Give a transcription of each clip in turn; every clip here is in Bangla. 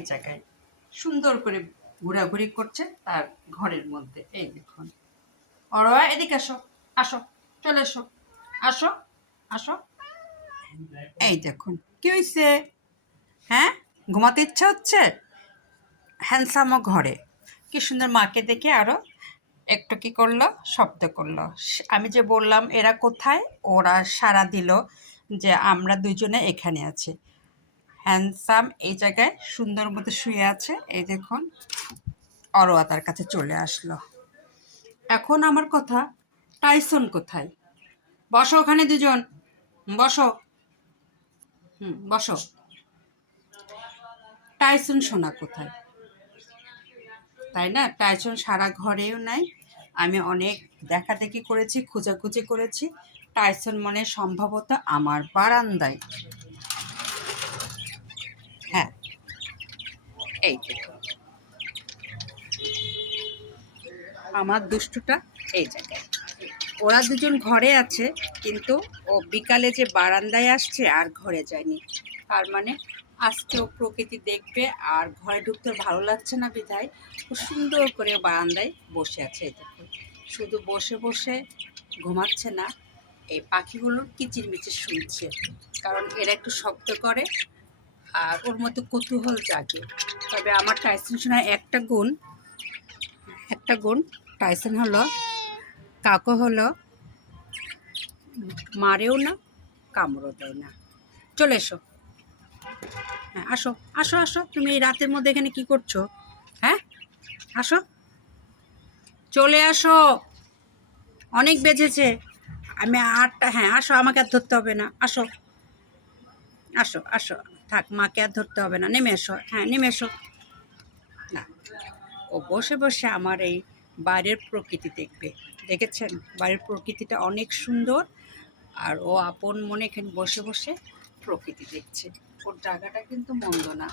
এই জায়গায় সুন্দর করে ঘোরাঘুরি করছে তার ঘরের মধ্যে। এই দেখুন, অরোয়া এদিকে আসো, আসো, চলে এসো, আসো, আসো। এই দেখুন কি হয়েছে, হ্যাঁ, ঘুমাতে ইচ্ছা হচ্ছে। হ্যান্ডসামও ঘরে, কি সুন্দর মাকে দেখে আরো একটু কি করলো, শব্দ করলো। আমি যে বললাম এরা কোথায়, ওরা সাড়া দিল যে আমরা দুজনে এখানে আছি। হ্যান্ডসাম এই জায়গায় সুন্দর মতো শুয়ে আছে। এই দেখুন, অরোয়া তার কাছে চলে আসলো। এখন আমার কথা, টাইসন কোথায়? বসো ওখানে দুজন, বসো, বসো। টাইসন সোনা কোথায়? তাই না, টাইসন সারা ঘরেও নাই। আমি অনেক দেখাদেখি করেছি, খোঁজাখুঁজি করেছি। টাইসন মনে সম্ভবত আমার বারান্দায়। হ্যাঁ, এই দেখুন আমার দুষ্টুটা এই জায়গায়। ওরা দুজন ঘরে আছে, কিন্তু ও বিকালে যে বারান্দায় আসছে আর ঘরে যায়নি। তার মানে আজকেও প্রকৃতি দেখবে, আর ঘরে ঢুকতে ভালো লাগছে না বিধায় ও সুন্দর করে বারান্দায় বসে আছে। এই দেখুন, শুধু বসে বসে ঘুমাচ্ছে না, এই পাখিগুলোর কিচিরমিচির শুনছে, কারণ এরা একটু শব্দ করে আর ওর মধ্যে কৌতূহল জাগে। তবে আমার টাইসন শোনার একটা গুণ টাইসন হলো, কাকু হলো মারেও না, কামড়ও দেয় না। চলে এসো, হ্যাঁ আসো, আসো, আসো। তুমি এই রাতের মধ্যে এখানে কি করছো? হ্যাঁ, আসো, চলে আসো, অনেক বেজেছে। আমি 8টা, হ্যাঁ আসো, আমাকে আর ধরতে হবে না, আসো, আসো, আসো। থাক, মাকে আর ধরতে হবে না, নেমে এসো, হ্যাঁ নেমে এসো। না, ও বসে বসে আমার এই বাইরের প্রকৃতি দেখবে। দেখেছেন, বাইরের প্রকৃতিটা অনেক সুন্দর, আর ও আপন মনে এখানে বসে বসে প্রকৃতি দেখছে। ওর জায়গাটা কিন্তু মন্দ না।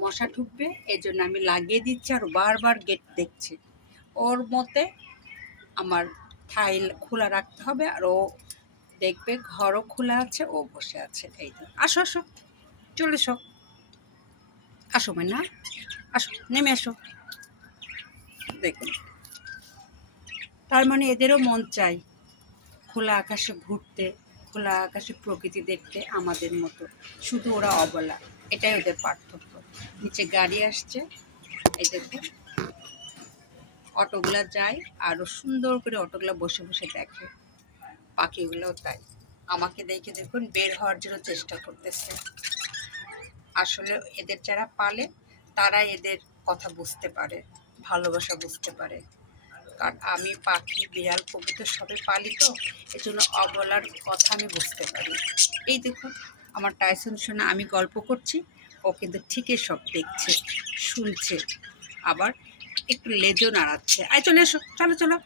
মশা ঢুকবে এই জন্য আমি লাগিয়ে দিচ্ছি, আর বারবার গেট দেখছে। ওর মতে আমার ফাইল খোলা রাখতে হবে, আর ও দেখবে ঘরও খোলা আছে, ও বসে আছে। এই তো, আসো, আসো, চলে এসো, আসো না, আসো, নেমে আসো। দেখুন, তার মানে এদেরও মন চাই খোলা আকাশে ঘুরতে, খোলা আকাশে প্রকৃতি দেখতে আমাদের মতো। শুধু ওরা অবলা, এটাই ওদের পার্থক্য। নিচে গাড়ি আসছে, এই দেখুন, অটোগুলা যায়, আরও সুন্দর করে অটোগুলা বসে বসে দেখে। পাখিগুলোও তাই, আমাকে দেখে দেখুন বের হওয়ার জন্য চেষ্টা করতেছে। আসলে এদের যারা পালে তারা এদের কথা বুঝতে পারে, ভালোবাসা বুঝতে পারে। কারণ আমি পাখি, বিড়াল, কবুতর সবে পালি, তো এই জন্য অবলার কথা আমি বুঝতে পারি। এই দেখুন আমার টাইসন সোনা, আমি গল্প করছি, ও কিন্তু ঠিকই সব দেখছে, শুনছে, আবার একটু লেজও নাড়াচ্ছে। আয় চলে এসো, চলো, চলো।